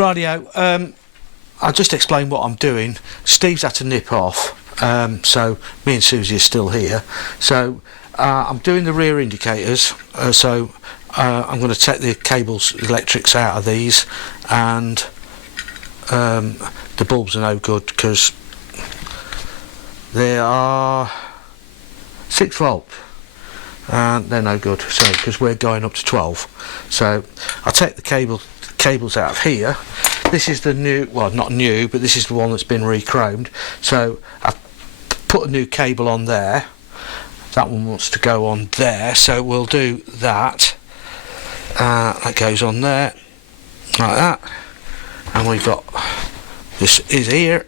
Rightio, I'll just explain what I'm doing. Steve's had to nip off, so me and Susie are still here. So I'm doing the rear indicators, so I'm going to take the cables, electrics out of these, and the bulbs are no good because they are 6 volt and they're no good, so because we're going up to 12. So I'll take the cables out of here. This is the new, well, not new, but this is the one that's been re-chromed. So I've put a new cable on there. That one wants to go on there, so we'll do that. That goes on there like that, and we've got this is here,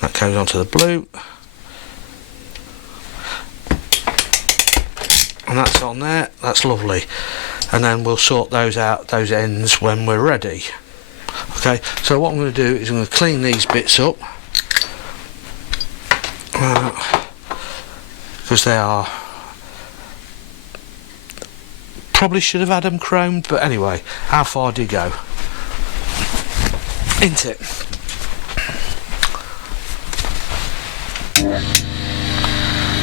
that goes onto the blue, and that's on there. That's lovely. And then we'll sort those out, those ends, when we're ready. Okay, so what I'm going to do is I'm going to clean these bits up, because they are, probably should have had them chromed, but anyway, how far do you go? Into it.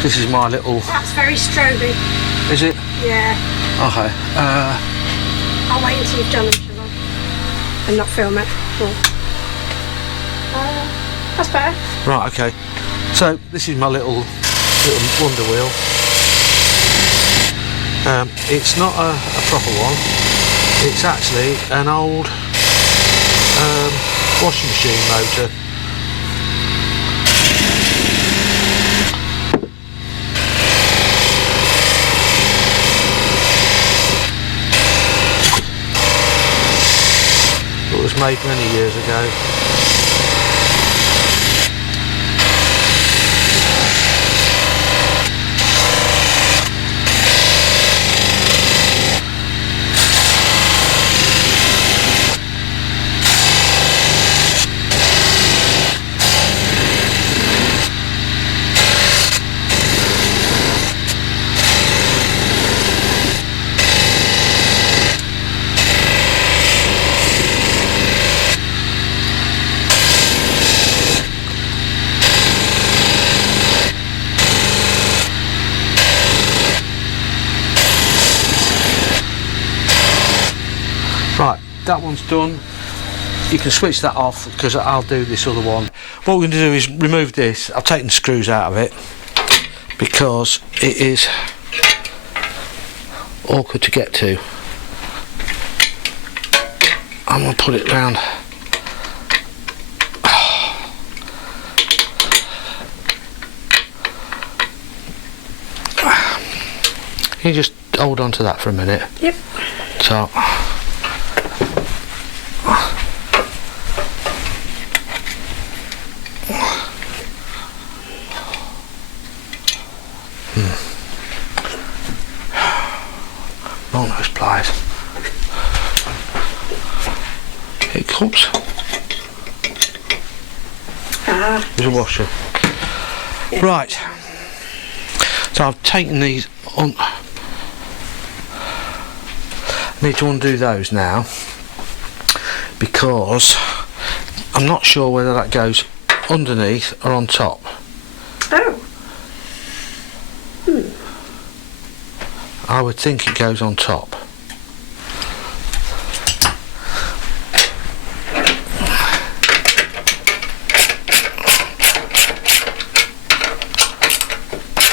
This is my little... That's very stroby. Is it? Yeah. Okay. I'll wait until you've done them, shall I? And not film it. Cool. That's better. Right, okay. So, this is my little wonder wheel. It's not a proper one. It's actually an old washing machine motor. It was made many years ago. Right, that one's done. You can switch that off because I'll do this other one. What we're going to do is remove this. I've taken the screws out of it because it is awkward to get to. I'm going to put it round. Can you just hold on to that for a minute? Yep. So. Long nose pliers. Here it comes. There's a washer. Yeah. Right. So I've taken these on. I need to undo those now because I'm not sure whether that goes underneath or on top. Oh. I would think it goes on top.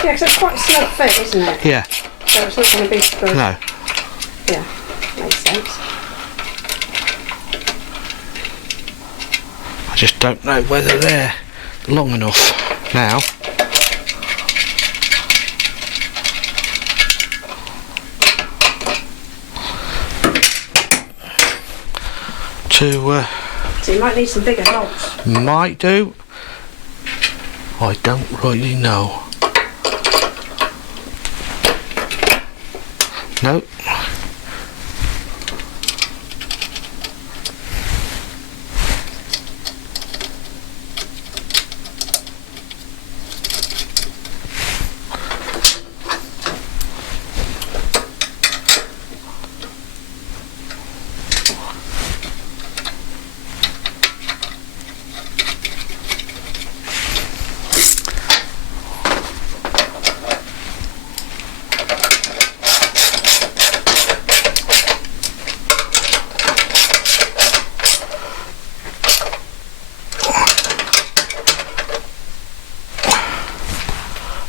Yeah, because it's quite a snug fit, isn't it? Yeah. So it's not going to be good. No. Yeah, makes sense. I just don't know whether they're long enough now. So you might need some bigger bolts. Might do. I don't really know. No.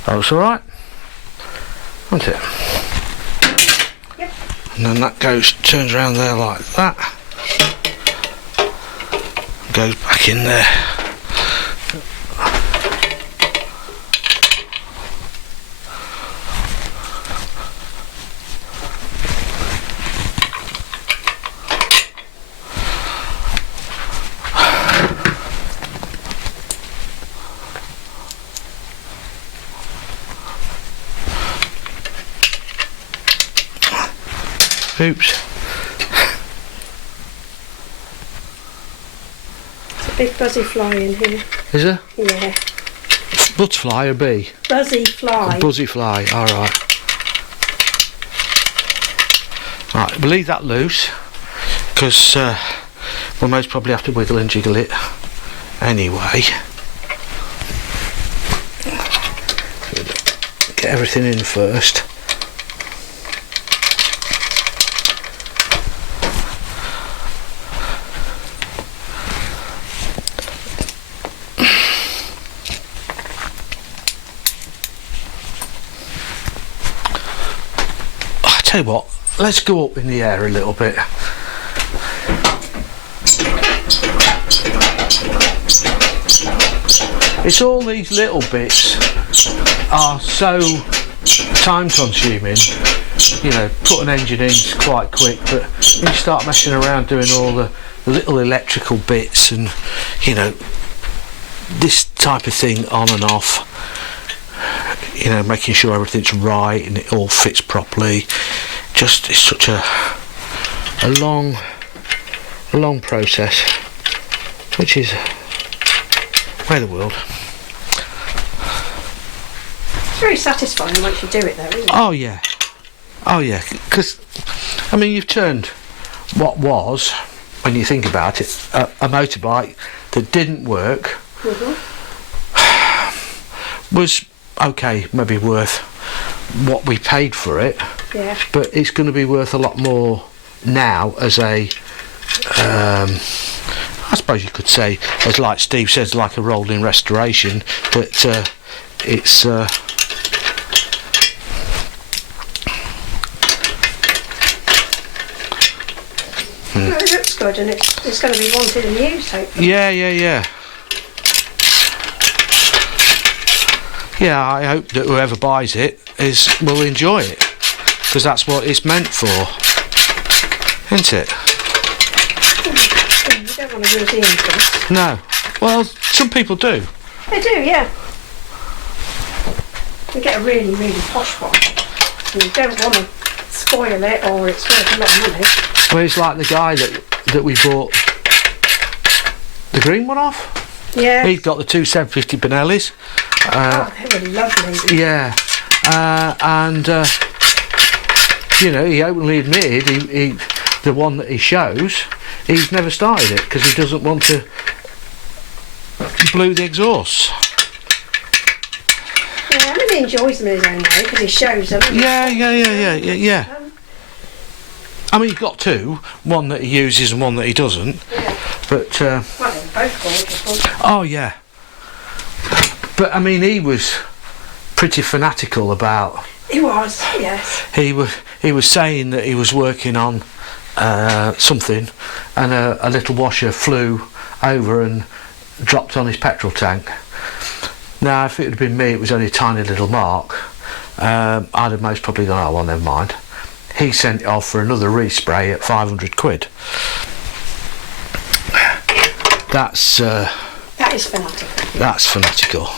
That looks alright, isn't it? Yep. And then that turns around there like that. Goes back in there. Oops. There's a big buzzy fly in here. Is there? Yeah. Butterfly or bee? Buzzy fly. Buzzy fly, alright. Right, we'll leave that loose because we'll most probably have to wiggle and jiggle it anyway. Get everything in first. Tell you what, let's go up in the air a little bit. It's all these little bits are so time consuming. You know, put an engine in is quite quick, but when you start messing around doing all the little electrical bits and, you know, this type of thing on and off, you know, making sure everything's right and it all fits properly, just it's such a long process, which is way the world. It's very satisfying once you do it though, isn't it? Oh yeah, because I mean you've turned what was, when you think about it, a motorbike that didn't work, was okay, maybe worth what we paid for it, Yeah. but it's going to be worth a lot more now as a I suppose you could say, as like Steve says, like a rolling restoration, that it's No, it looks good and it's going to be wanted and used, hopefully. yeah. Yeah, I hope that whoever buys it will enjoy it, because that's what it's meant for, isn't it? You don't want a museum piece. No. Well, some people do. They do, yeah. You get a really, really posh one. And you don't want to spoil it or it's worth a lot of money. Well, it's like the guy that we bought the green one off. Yeah. He'd got the two 750 Benellis. Oh, they were lovely. Yeah, and you know, he openly admitted he the one that he shows, he's never started it because he doesn't want to blow the exhaust. Yeah, I mean he enjoys them in his own way because he shows them. Yeah. I mean, he's got two, one that he uses and one that he doesn't. Yeah. But Well, they're both gorgeous. oh yeah. But I mean, he was pretty fanatical about. He was, yes. He was saying that he was working on something, and a little washer flew over and dropped on his petrol tank. Now, if it had been me, it was only a tiny little mark. I'd have most probably gone, oh well, never mind. He sent it off for another respray at 500 quid. That's That is fanatical. that's fanatical.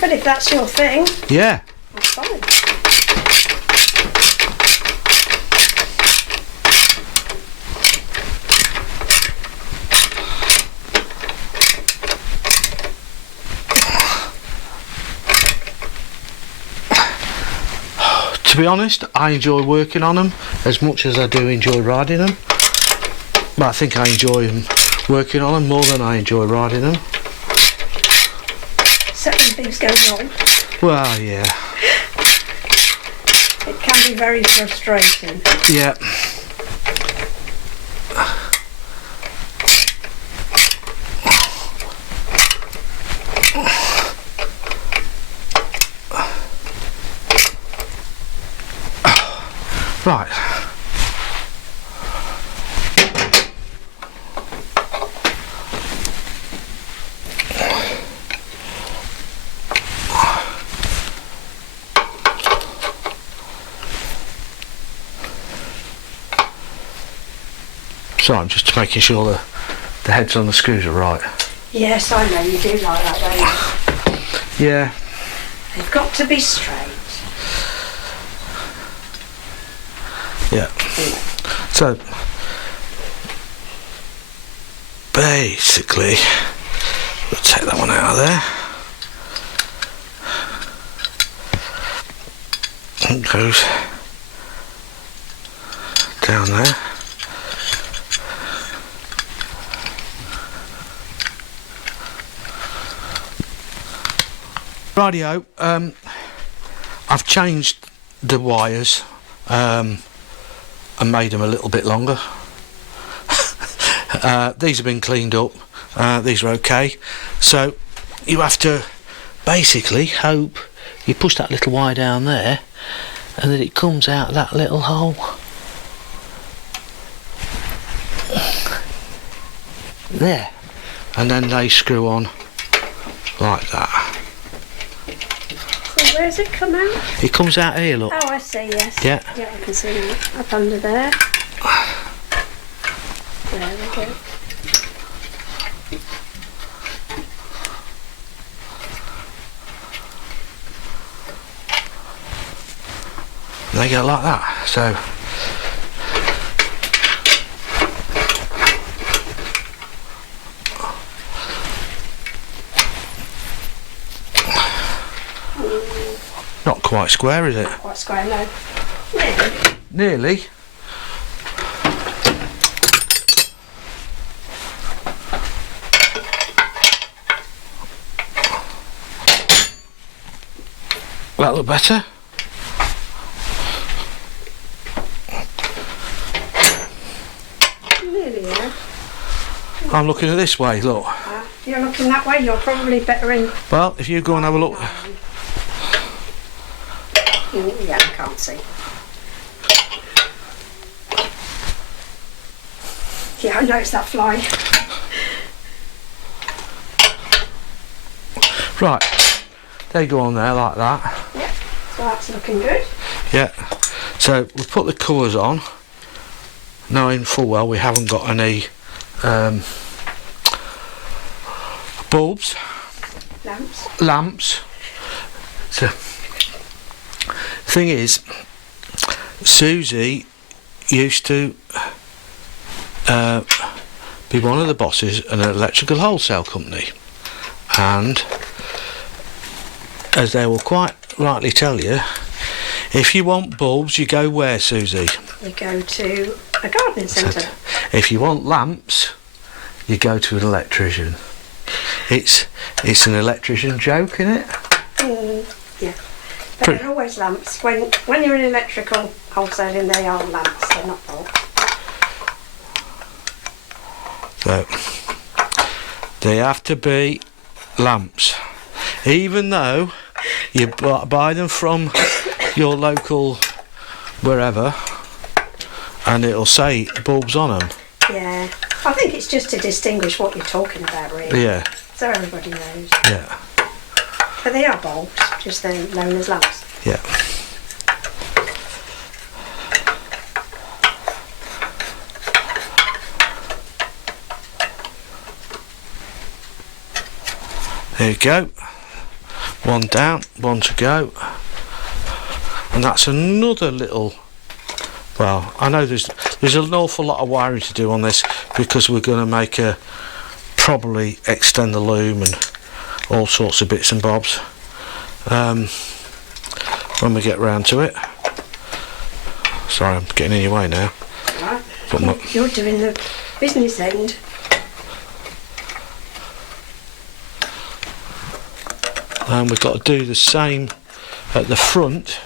But if that's your thing, Yeah. that's fine. To be honest, I enjoy working on them as much as I do enjoy riding them. But I think I enjoy working on them more than I enjoy riding them. Except when things go wrong. Well, yeah. It can be very frustrating. Yeah. Right. So I'm just making sure the heads on the screws are right. Yes, I know you do like that, don't you? Yeah. They've got to be straight. Yeah. So basically, we'll take that one out of there. It goes down there. Radio, I've changed the wires and made them a little bit longer. These have been cleaned up, these are okay. So you have to basically hope you push that little wire down there and that it comes out that little hole. There. And then they screw on like that. So where's it come out? It comes out here, look. Oh, I see, yes. Yeah. Yeah, I can see that. Up under there. There we go. They go like that. So not quite square, is it? Not quite square, no. Nearly. Nearly. That look better. Nearly, yeah. I'm looking at this way, look. If you're looking that way, you're probably better in. Well, if you go and have a look. Yeah, I can't see. Yeah, I noticed that fly. Right, they go on there like that. Yeah, so that's looking good. Yeah, so we put the colours on, knowing full well we haven't got any bulbs, lamps. So, thing is, Susie used to be one of the bosses in an electrical wholesale company, and as they will quite rightly tell you, if you want bulbs, you go where, Susie? You go to a gardening centre. If you want lamps, you go to an electrician. It's an electrician joke, isn't it? Yeah. But they're always lamps. When you're in electrical wholesaling, they are lamps, they're not bulbs. So they have to be lamps, even though you buy them from your local wherever, and it'll say bulbs on them. Yeah, I think it's just to distinguish what you're talking about, really. Yeah. So everybody knows. Yeah. But they are bulbs, just they're known as lamps. Yeah. There you go. One down, one to go. And that's another little, well, I know there's an awful lot of wiring to do on this, because we're going to make probably extend the loom and all sorts of bits and bobs when we get round to it. Sorry, I'm getting in your way now. Right. You're doing the business end. And we've got to do the same at the front.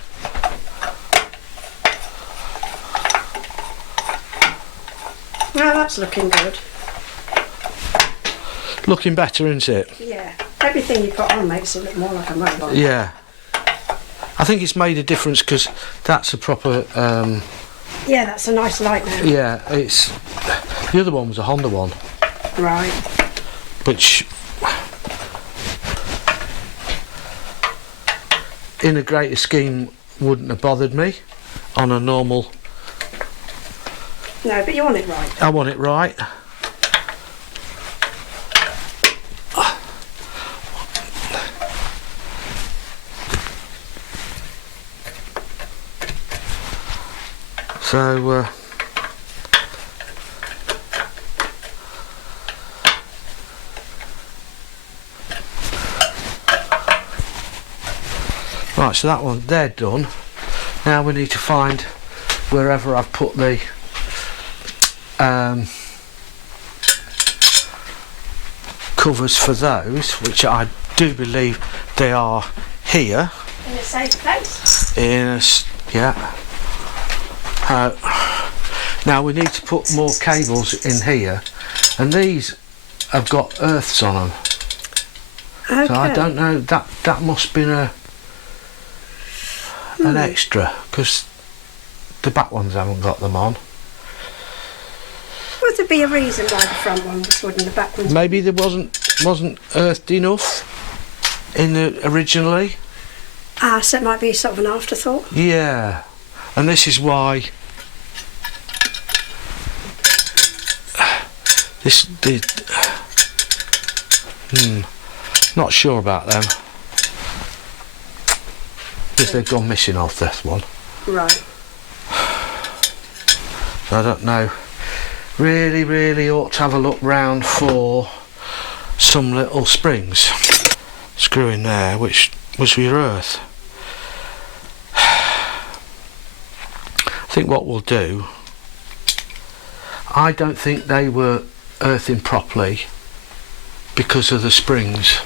Well, that's looking good. Looking better, isn't it? Yeah. Everything you put on makes it look more like a motorbike. Yeah. I think it's made a difference because that's a proper Yeah, that's a nice light now. Yeah, it's the other one was a Honda one, Right. which in a greater scheme wouldn't have bothered me on a normal. No, but you want it right. I want it right. So right, so that one, they're done. Now we need to find wherever I've put the covers for those, which I do believe they are here. In a safe place. Yeah. Now we need to put more cables in here, and these have got earths on them. Okay. So I don't know, that must have been an extra, because the back ones haven't got them on. Would there be a reason why the front one was wood and the back one? Maybe there wasn't earthed enough in the originally. Ah, so it might be sort of an afterthought. Yeah, and this is why this did. Not sure about them, because they've gone missing off this one. Right. So I don't know. Really ought to have a look round for some little springs. Screw in there, which was your earth. I think what we'll do, I don't think they were earthing properly because of the springs.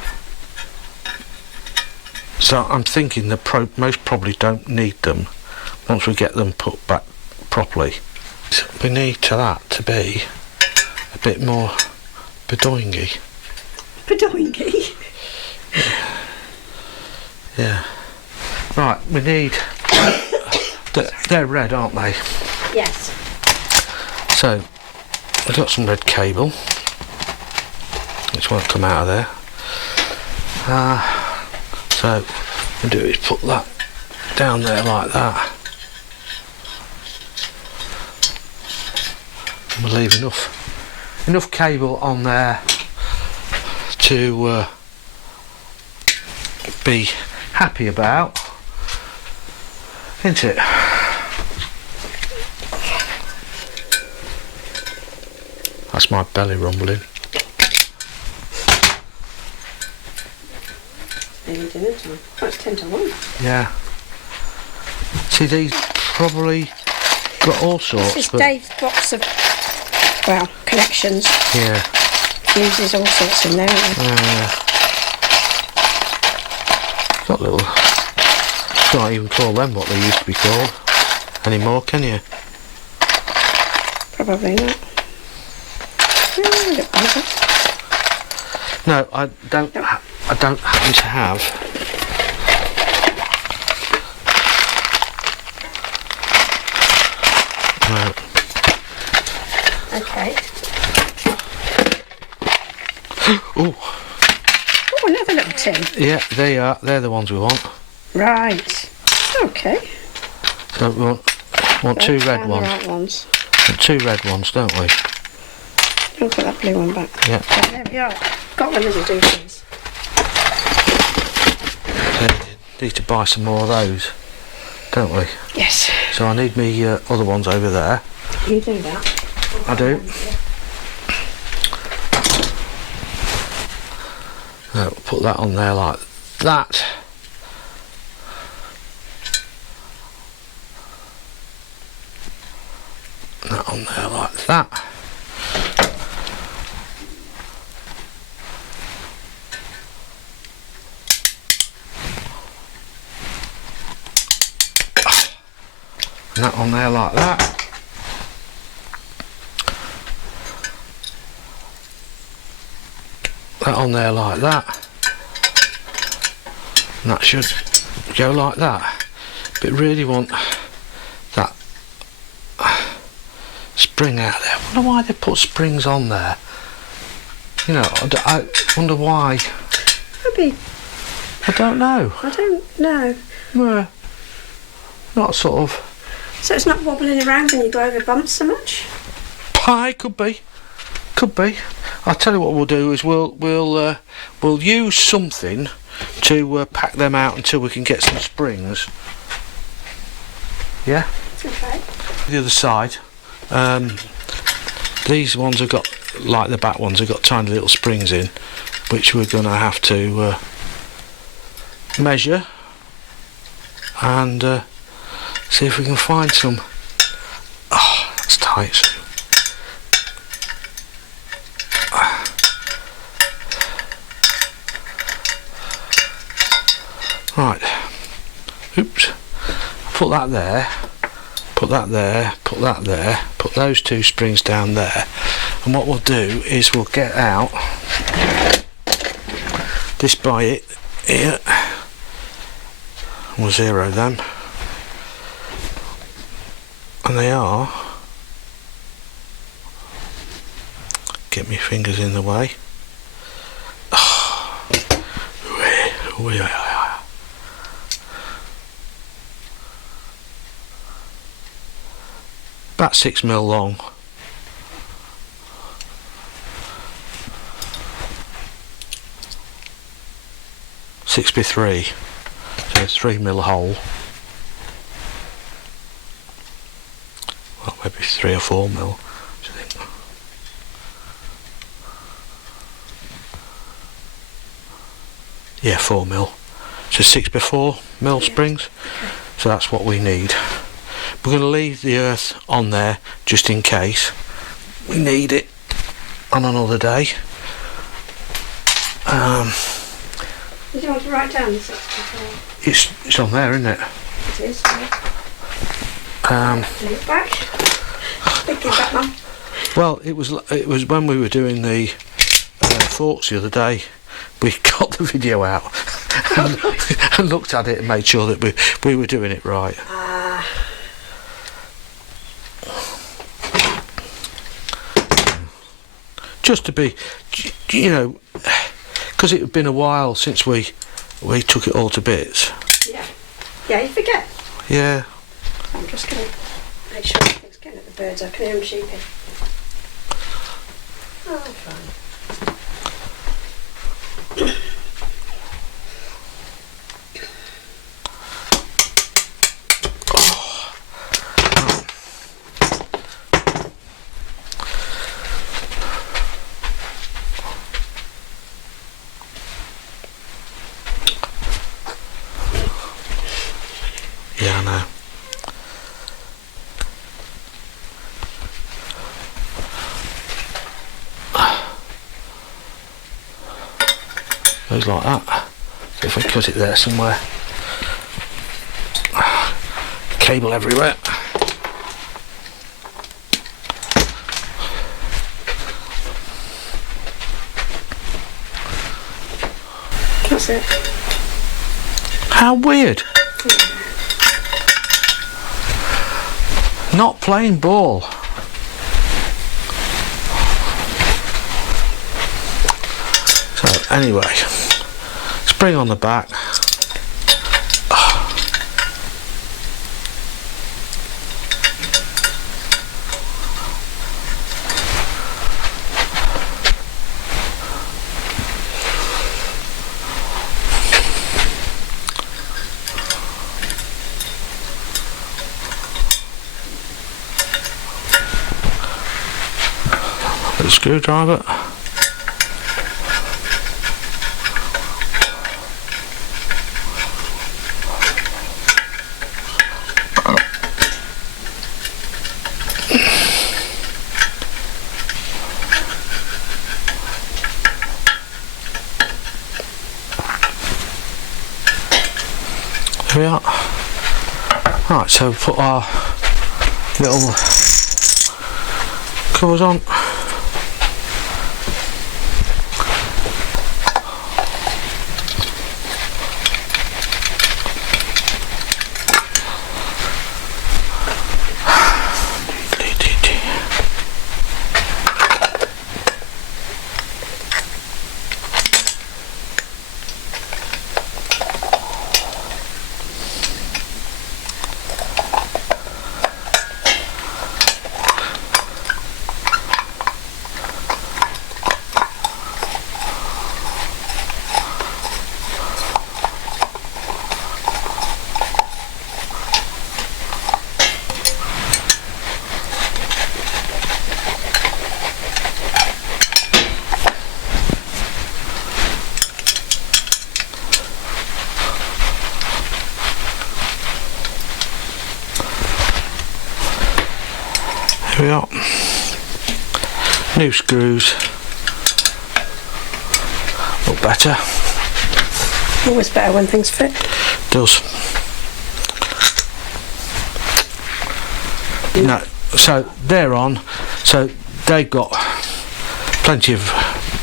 So I'm thinking the most probably don't need them once we get them put back properly. We need that to be a bit more bedoingy. Bedoingy? Yeah. Right, we need... they're red, aren't they? Yes. So, I've got some red cable, which won't come out of there. So, what we do is put that down there like that. And we'll leave enough cable on there to be happy about, isn't it? That's my belly rumbling. Maybe dinner time. Oh, it's 10 to 1. Yeah. See, these probably got all sorts. This is but Dave's box of, well, collections. yeah. Uses all sorts in there, isn't it? Got little. Can't even call them what they used to be called anymore, can you? Probably not. No, I don't. I don't happen to have. No. Okay. Oh. Oh, another little tin. Yeah, they are. They're the ones we want. Right. Okay. So we want two red Found ones. The right ones. Want two red ones, don't we? We'll put that blue one back. Yeah. Oh, there we are. Got one little doofies. Need to buy some more of those, don't we? Yes. So I need me other ones over there. You do that. I do. No, put that on there like that. That on there like that. And that on there like that. That on there like that. And that should go like that. But really want that spring out there. I wonder why they put springs on there. You know, I wonder why. Maybe. I don't know. I don't know. Well, not sort of. So it's not wobbling around when you go over bumps so much? Pie could be. Could be. I'll tell you what we'll do is we'll use something to pack them out until we can get some springs. Yeah? Okay. The other side, these ones have got, like the back ones, have got tiny little springs in, which we're going to have to measure and see if we can find some. Oh, that's tight. Right, oops, put that there, put that there, put that there, put those two springs down there, and what we'll do is we'll get out this by it here, and we'll zero them, and they are, get my fingers in the way, about 6mm long. Six by 3, so it's 3mm hole. Well, maybe 3 or 4mm. What do you think? Yeah, 4mm. So 6 by 4mm springs. So that's what we need. We're going to leave the earth on there just in case we need it on another day. Did you want to write down the 64? It's on there, isn't it? It is. Put it back. Pick it back, Mum. Well, it was when we were doing the forks the other day. We got the video out and looked at it and made sure that we were doing it right. Just to be, you know, because it had been a while since we took it all to bits. Yeah. Yeah, you forget. Yeah. I'm just going to make sure everything's getting at the birds. I can hear them sheeping. Oh, fine. Yeah, I know. Goes like that. So if I cut it there somewhere. Cable everywhere. That's it. How weird. Not playing ball. So anyway, spring on the back. The screwdriver. There we are. Right, so put our little covers on. There we are. New screws. Look better. Always better when things fit. Does. No, so they're on. So they've got plenty of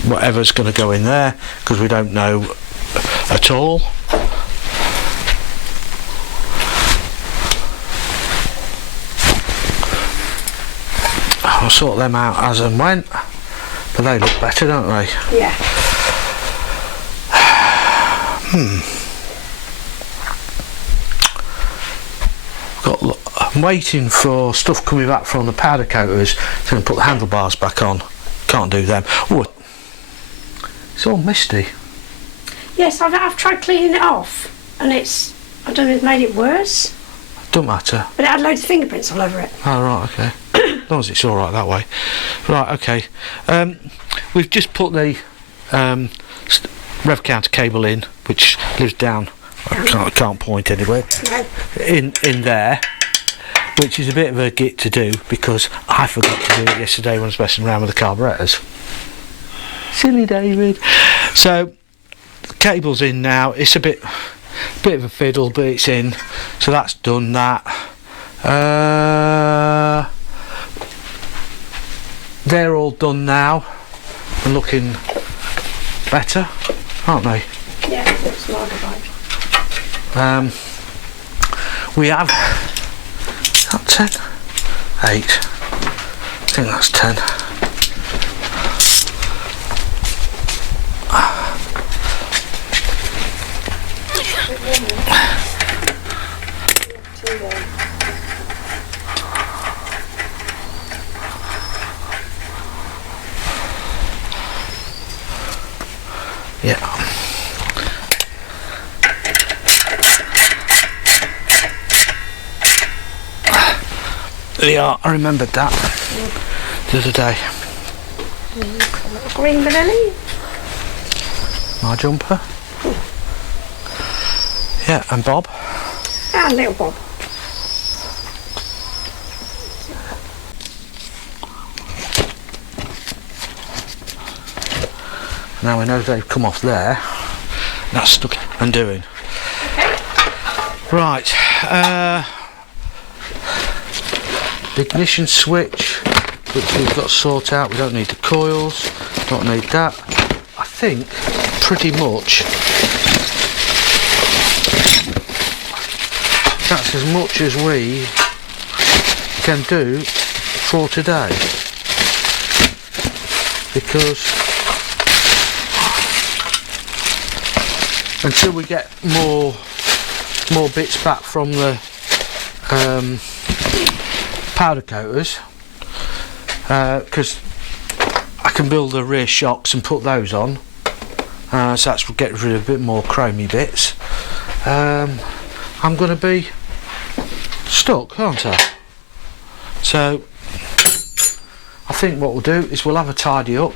whatever's going to go in there because we don't know at all. I'll sort them out as and when, but they look better, don't they? Yeah. I'm waiting for stuff coming back from the powder coaters to put the handlebars back on. Can't do them. Oh, it's all misty. Yes, I've tried cleaning it off, and I don't know, it's made it worse. Don't matter. But it had loads of fingerprints all over it. Oh, right, okay. As long as it's all right that way. Right, okay. We've just put the rev counter cable in, which lives down. I can't point anywhere. No. In there, which is a bit of a git to do because I forgot to do it yesterday when I was messing around with the carburetors. Silly David. So the cable's in now. It's a bit of a fiddle, but it's in. So that's done that. They're all done now and looking better, aren't they? Yeah, it looks modified. We have 10, 8. I think that's 10. Yeah. Yeah, I remembered that the other day. Green Benelli. My jumper. Yeah, and Bob. And little Bob. Now we know they've come off there. That's stuck and doing. Okay. Right. The ignition switch, which we've got to sort out. We don't need the coils. Don't need that. I think pretty much that's as much as we can do for today, because until we get more bits back from the powder coaters, because I can build the rear shocks and put those on, so that's get rid of a bit more chromy bits. I'm going to be stuck, aren't I? So I think what we'll do is we'll have a tidy up